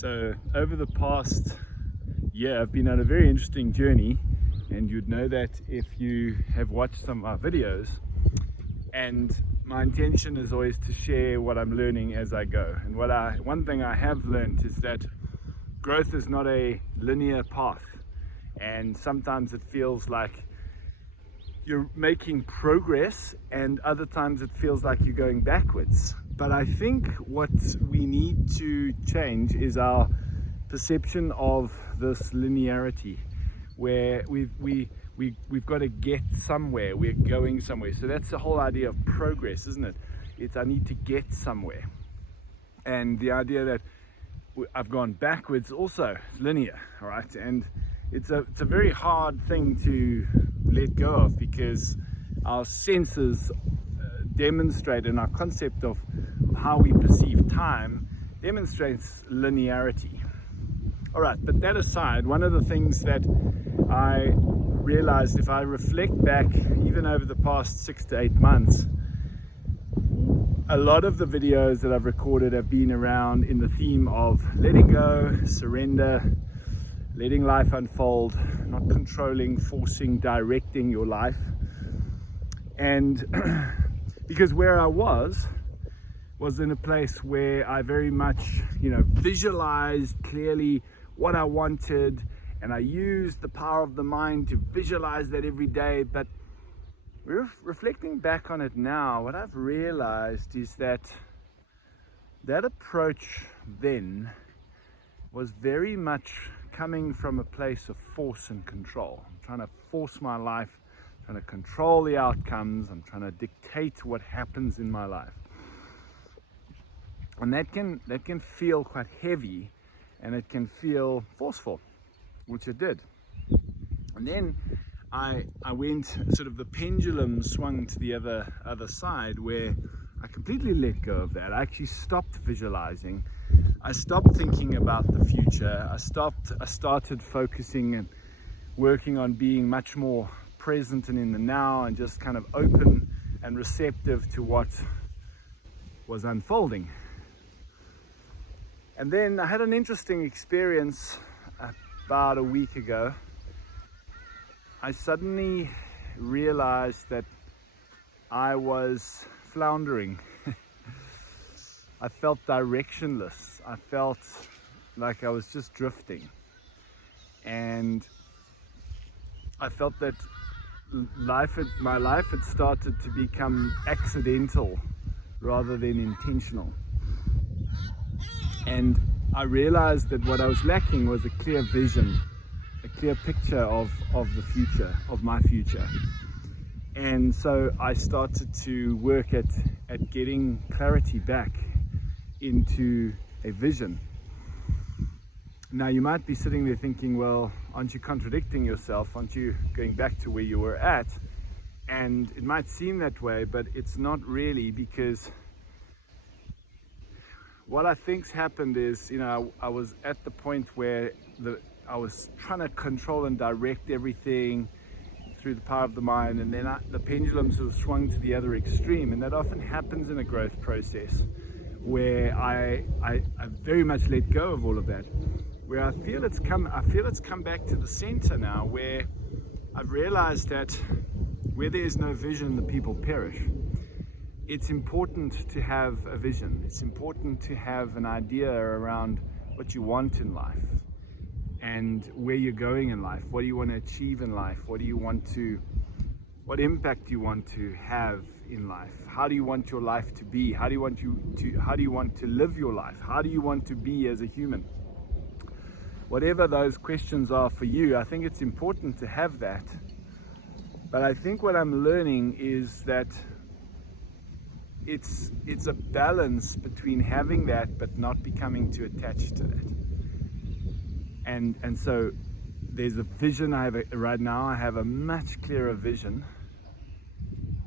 So over the past year, I've been on a very interesting journey, and you'd know that if you have watched some of our videos. And my intention is always to share what I'm learning as I go. And one thing I have learned is that growth is not a linear path, and sometimes it feels like you're making progress, and other times it feels like you're going backwards. But I think what we need to change is our perception of this linearity, where we've got to get somewhere, we're going somewhere. So that's the whole idea of progress, isn't it? It's I need to get somewhere. And the idea that I've gone backwards also is linear, all right? And it's a very hard thing to let go of, because our senses demonstrate, and our concept of how we perceive time demonstrates linearity. All right, but that aside, one of the things that I realized, if I reflect back even over the past 6 to 8 months, a lot of the videos that I've recorded have been around in the theme of letting go, surrender, letting life unfold, not controlling, forcing, directing your life. And because where I was in a place where I very much, visualized clearly what I wanted, and I used the power of the mind to visualize that every day. But reflecting back on it now, what I've realized is that approach then was very much coming from a place of force and control. I'm trying to force my life, trying to control the outcomes, I'm trying to dictate what happens in my life. And that can feel quite heavy, and it can feel forceful, which it did. And then I went, sort of the pendulum swung to the other side, where I completely let go of that. I actually stopped visualizing. I stopped thinking about the future. I started focusing and working on being much more present and in the now, and just kind of open and receptive to what was unfolding. And then I had an interesting experience about a week ago. I suddenly realized that I was floundering. I felt directionless. I felt like I was just drifting. And I felt that my life had started to become accidental rather than intentional. And I realized that what I was lacking was a clear vision, a clear picture of the future, of my future. And so I started to work at getting clarity back into a vision. Now you might be sitting there thinking, well, aren't you contradicting yourself? Aren't you going back to where you were at? And it might seem that way, but it's not really, because what I think's happened is, I was at the point where I was trying to control and direct everything through the power of the mind, and then the pendulum sort of swung to the other extreme. And that often happens in a growth process, where I very much let go of all of that, where I feel it's come back to the center now, where I've realized that where there is no vision, the people perish. It's important to have a vision. It's important to have an idea around what you want in life and where you're going in life. What do you want to achieve in life? What impact do you want to have in life? How do you want your life to be? How do you want to live your life? How do you want to be as a human? Whatever those questions are for you, I think it's important to have that. But I think what I'm learning is that it's a balance between having that but not becoming too attached to that. And so there's a vision right now. I have a much clearer vision,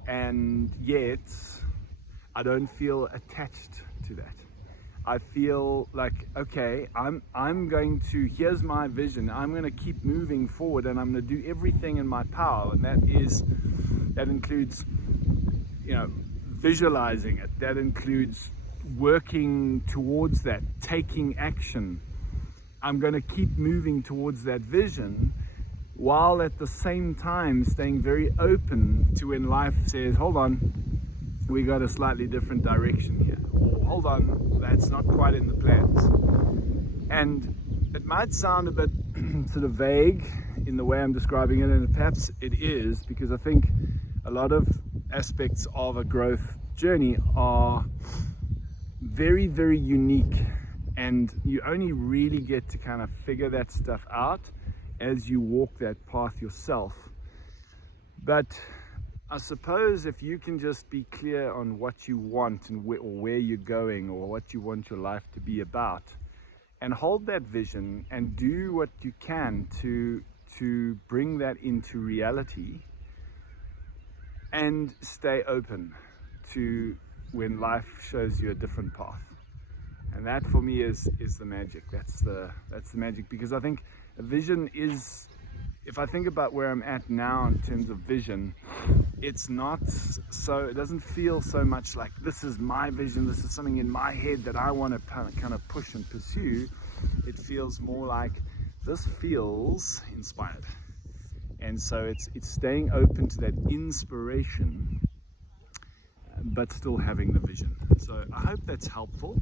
and yet I don't feel attached to that. I feel like, okay, here's my vision. I'm going to keep moving forward, and I'm going to do everything in my power. And that includes, visualizing it. That includes working towards that, taking action, I'm going to keep moving towards that vision, while at the same time staying very open to when life says, hold on, we got a slightly different direction here, or hold on, that's not quite in the plans. And it might sound a bit sort of vague in the way I'm describing it, and perhaps it is, because I think a lot of aspects of a growth journey are very, very unique, and you only really get to kind of figure that stuff out as you walk that path yourself. But I suppose if you can just be clear on what you want and where you're going, or what you want your life to be about, and hold that vision and do what you can to bring that into reality, and stay open to when life shows you a different path. And that for me is the magic. That's the magic, because I think a vision is, if I think about where I'm at now in terms of vision, it's not so, it doesn't feel so much like this is my vision, this is something in my head that I want to kind of push and pursue. It feels more like this feels inspired. And so it's staying open to that inspiration, but still having the vision. So I hope that's helpful.